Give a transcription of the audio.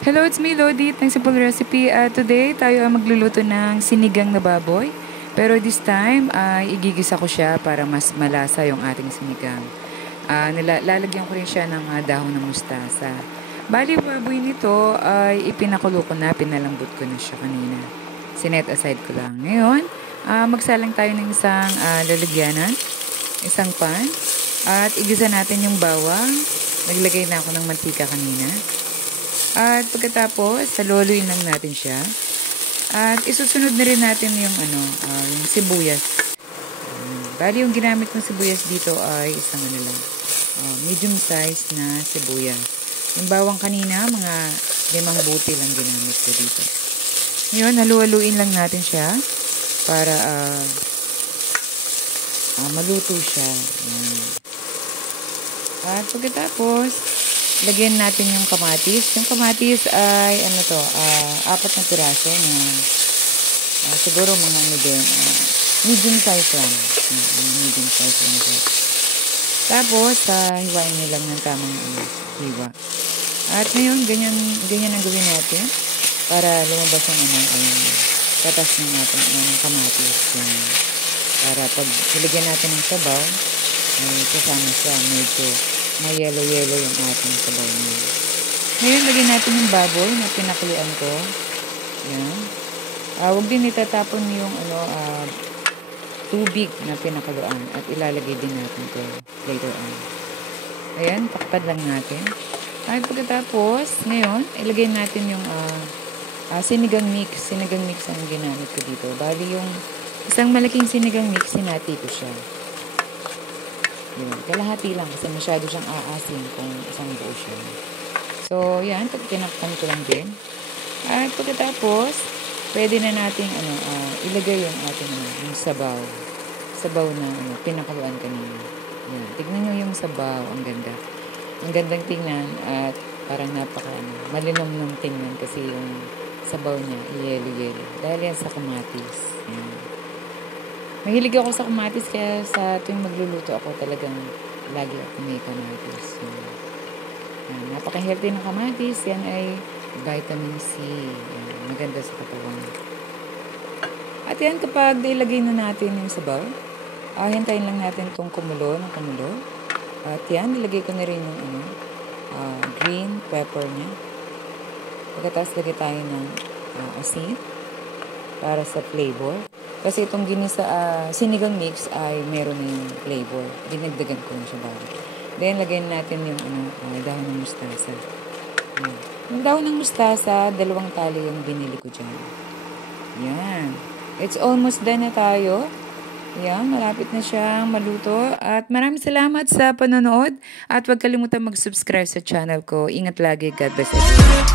Hello, it's me, Lodi. Thanks for recipe. Today, tayo ay magluluto ng sinigang na baboy. Pero this time, igigisa ko siya para mas malasa yung ating sinigang. Lalagyan ko rin siya ng dahon ng mustasa. Bali, baboy nito ay ipinakulo ko na, pinalambot ko na siya kanina. Sinet aside ko lang. Ngayon, magsalang tayo ng isang lalagyanan, isang pan, at igisa natin yung bawang. Naglagay na ako ng mantika kanina. At pagkatapos, haluluin lang natin siya. At isusunod na rin natin yung yung sibuyas. Bali yung ginamit kong sibuyas dito ay isang medium size na sibuyas. Yung bawang kanina, mga 5 buti lang ginamit ko dito. Ngayon, halu-haluin lang natin siya para maluto siya. At pagkatapos, lagyan natin yung kamatis. Yung kamatis ay 4 na piraso na siguro mga medium size lang. Medium size lang ito. Tapos, hiwain nyo lang ng tamang hiwa. At ngayon, ganyan ang gawin natin para lumabas yung katas ng ating kamatis. Para pag ilagyan natin ng sabaw, ay kasama siya medyo may yellow yung ating sabaw niya. Ngayon, lagyan natin yung baboy na pinakuluan ko. Yan. Huwag din itatapon yung tubig na pinakuluan at ilalagay din natin ito later on. Ayan, takpan lang natin. At pagkatapos, ngayon, ilagay natin yung sinigang mix. Sinigang mix ang ginamit ko dito. Bali yung isang malaking sinigang mix, sinati ko siya. Yun, kalahati lang kasi masyado siyang aasin kung isang buo siya. So, yan, tinakpan ko lang din. At pagkatapos, pwede na nating ilagay yung ating yung sabaw. Sabaw na pinakuluan kanina. Yan, tignan nyo yung sabaw, ang ganda. Ang gandang tingnan at parang malinom-nom tingnan kasi yung sabaw niya, yellow. Dahil yan sa kamatis. Yan. Mahilig ako sa kamatis kaya sa tuwing magluluto ako talagang lagi ako may kamatis. Napaka-healthy ng kamatis. Yan ay vitamin C. Yan, maganda sa katawan. At yan kapag ilagay na natin yung sabaw, hintayin lang natin itong kumulo. At yan, nilagay ko na rin yung green pepper niya. Pagkatapos lagay tayo ng asin para sa flavor. Kasi itong sinigang mix ay meron na yung flavor. Dinagdagan ko na siya bago. Then, lagyan natin yung dahon ng mustasa. Yan. Yung dahon ng mustasa, 2 tali yung binili ko dyan. Yan. It's almost done na tayo. Yan, malapit na siyang maluto. At maraming salamat sa panonood. At huwag kalimutan mag-subscribe sa channel ko. Ingat lagi. God bless everyone.